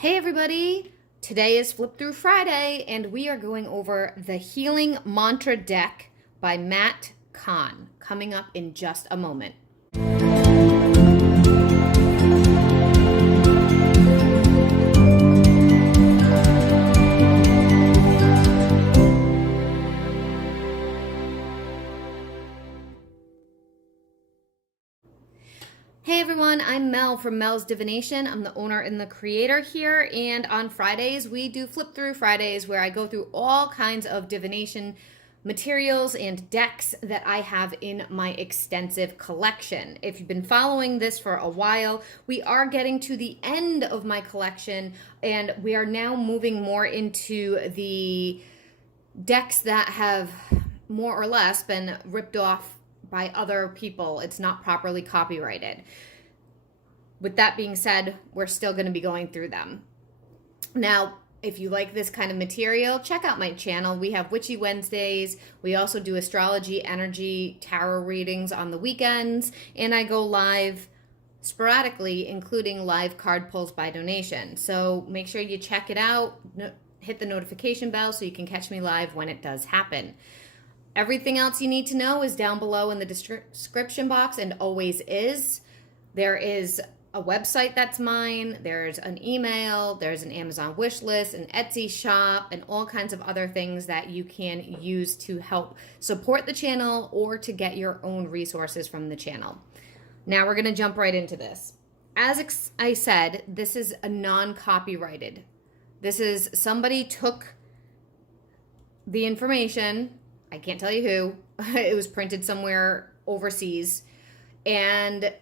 Hey everybody! Today is Flip Through Friday, and we are going over the Healing Mantra deck by Matt Kahn, coming up in just a moment. Hey everyone, I'm Mel from Melsdivination. I'm the owner and the creator here, and on Fridays we do Flip Through Fridays where I go through all kinds of divination materials and decks that I have in my extensive collection. If you've been following this for a while, we are getting to the end of my collection, and we are now moving more into the decks that have more or less been ripped off by other people. It's not properly copyrighted. With that being said, we're still going to be going through them. Now, if you like this kind of material, check out my channel. We have Witchy Wednesdays. We also do astrology, energy, tarot readings on the weekends, and I go live sporadically, including live card pulls by donation. So make sure you check it out. Hit the notification bell so you can catch me live when it does happen. Everything else you need to know is down below in the description box, and always is. There is a website that's mine, there's an email, there's an Amazon wish list, an Etsy shop, and all kinds of other things that you can use to help support the channel or to get your own resources from the channel. Now we're going to jump right into this. As I said, this is a non-copyrighted. This is somebody took the information, I can't tell you who, it was printed somewhere overseas, and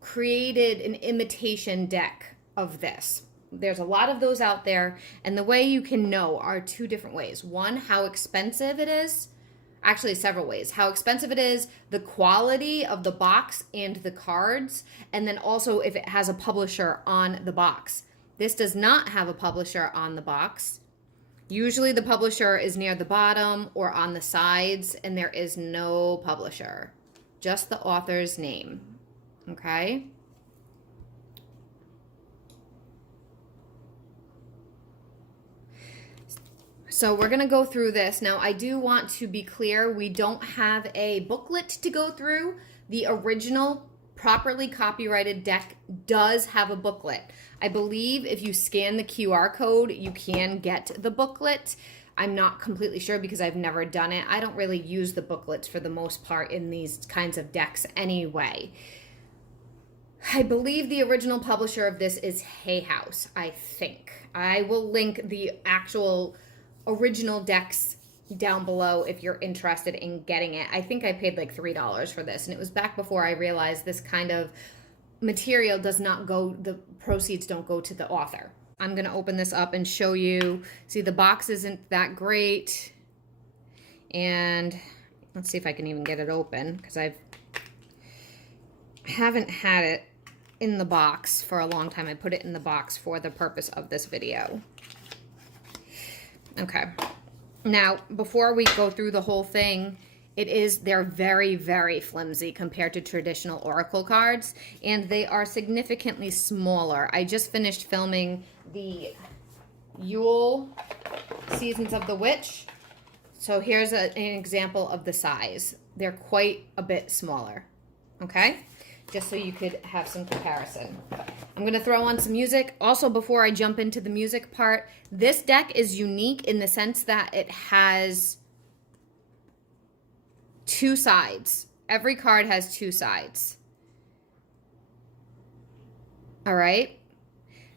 created an imitation deck of this. There's a lot of those out there, and the way you can know are two different ways. One, how expensive it is. Actually, several ways. How expensive it is, the quality of the box and the cards, and then also if it has a publisher on the box. This does not have a publisher on the box. Usually the publisher is near the bottom or on the sides, and there is no publisher, just the author's name. Okay? So we're going to go through this. Now, I do want to be clear, we don't have a booklet to go through. The original properly copyrighted deck does have a booklet. I believe if you scan the QR code, you can get the booklet. I'm not completely sure because I've never done it. I don't really use the booklets for the most part in these kinds of decks anyway. I believe the original publisher of this is Hay House, I think. I will link the actual original decks down below if you're interested in getting it. I think I paid like $3 for this, and it was back before I realized this kind of material does not go, the proceeds don't go to the author. I'm going to open this up and show you. See, the box isn't that great, and let's see if I can even get it open because I haven't had it in the box for a long time. I put it in the box for the purpose of this video. Okay. Now, before we go through the whole thing, they're very, very flimsy compared to traditional oracle cards, and they are significantly smaller. I just finished filming the Yule Seasons of the Witch. So here's an example of the size. They're quite a bit smaller. Okay? Just so you could have some comparison. I'm going to throw on some music. Also, before I jump into the music part, this deck is unique in the sense that it has two sides. Every card has two sides. All right?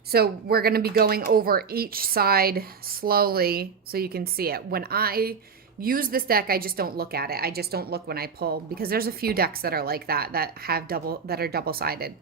So we're going to be going over each side slowly so you can see it. When I use this deck, I just don't look at it. I just don't look when I pull, because there's a few decks that are like that, that are double-sided.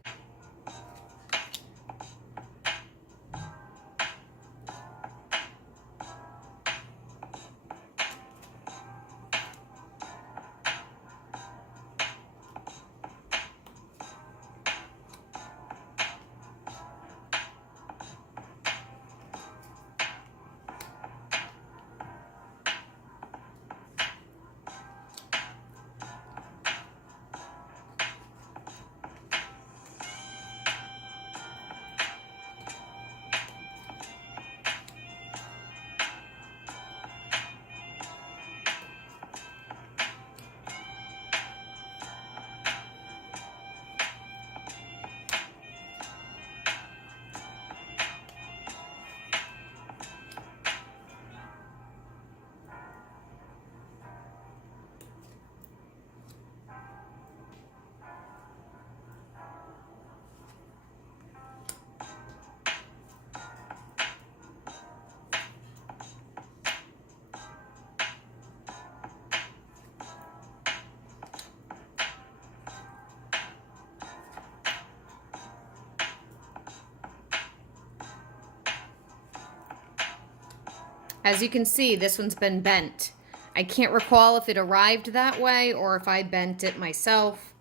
As you can see, this one's been bent. I can't recall if it arrived that way or if I bent it myself,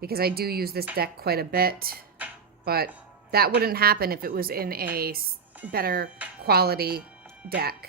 because I do use this deck quite a bit, but that wouldn't happen if it was in a better quality deck.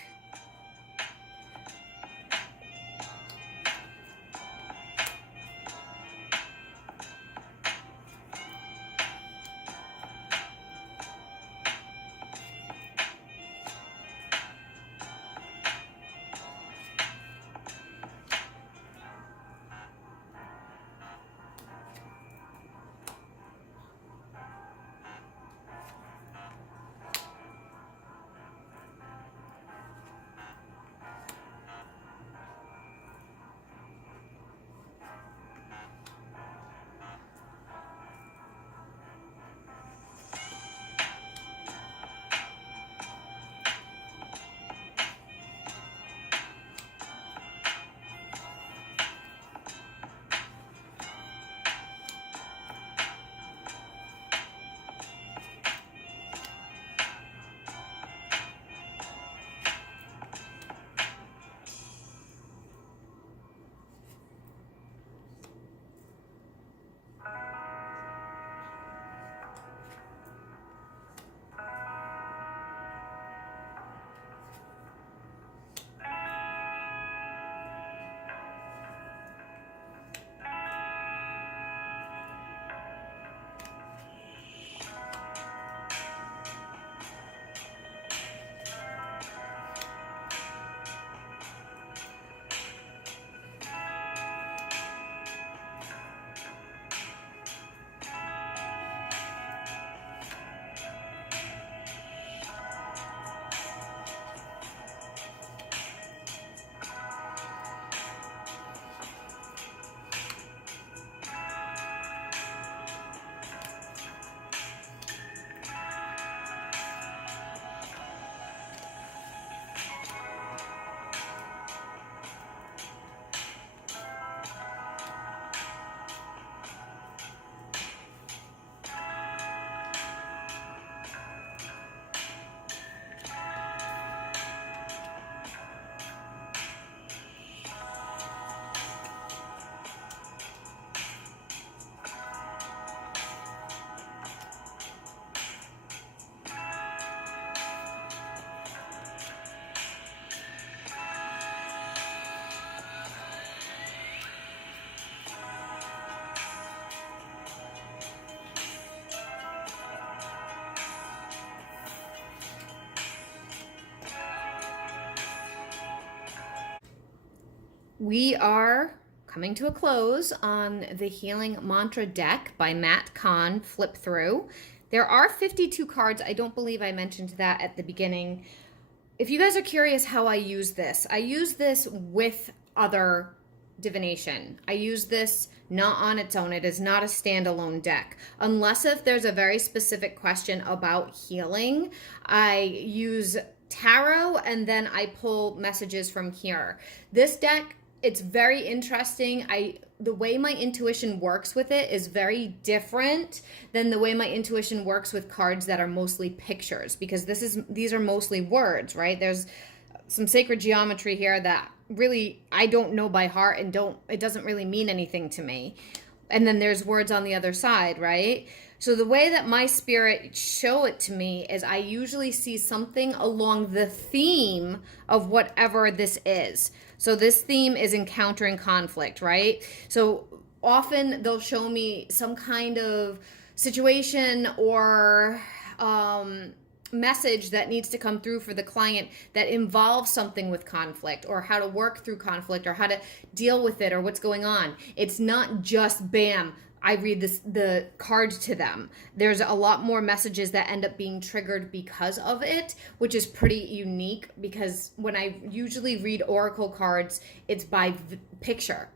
We are coming to a close on the Healing Mantra deck by Matt Kahn, Flip Through. There are 52 cards. I don't believe I mentioned that at the beginning. If you guys are curious how I use this with other divination. I use this not on its own. It is not a standalone deck. Unless if there's a very specific question about healing, I use tarot and then I pull messages from here. This deck, it's very interesting. The way my intuition works with it is very different than the way my intuition works with cards that are mostly pictures, because these are mostly words, right? There's some sacred geometry here that really I don't know by heart and it doesn't really mean anything to me. And then there's words on the other side, right? So the way that my spirit show it to me is I usually see something along the theme of whatever this is. So this theme is encountering conflict, right? So often they'll show me some kind of situation or message that needs to come through for the client that involves something with conflict, or how to work through conflict, or how to deal with it, or what's going on. It's not just bam, I read the card to them. There's a lot more messages that end up being triggered because of it, which is pretty unique, because when I usually read oracle cards, it's by picture.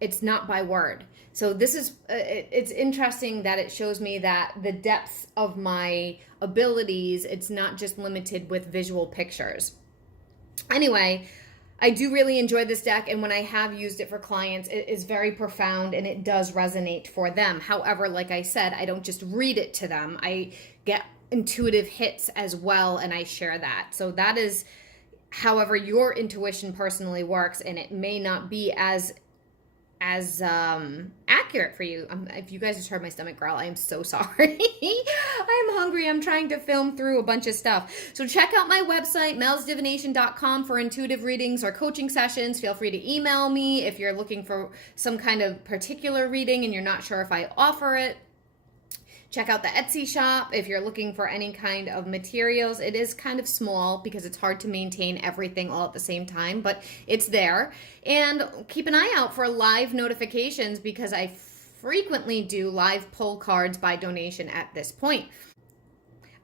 It's not by word. So this is, it's interesting that it shows me that the depths of my abilities, it's not just limited with visual pictures. Anyway, I do really enjoy this deck, and when I have used it for clients, it is very profound and it does resonate for them. However, like I said, I don't just read it to them. I get intuitive hits as well, and I share that. So that is however your intuition personally works, and it may not be as accurate for you. If you guys just heard my stomach growl, I am so sorry. I'm hungry. I'm trying to film through a bunch of stuff. So check out my website, melsdivination.com, for intuitive readings or coaching sessions. Feel free to email me if you're looking for some kind of particular reading and you're not sure if I offer it. Check out the Etsy shop if you're looking for any kind of materials. It is kind of small because it's hard to maintain everything all at the same time, but it's there. And keep an eye out for live notifications because I frequently do live pull cards by donation at this point.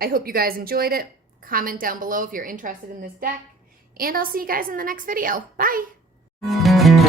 I hope you guys enjoyed it. Comment down below if you're interested in this deck. And I'll see you guys in the next video. Bye!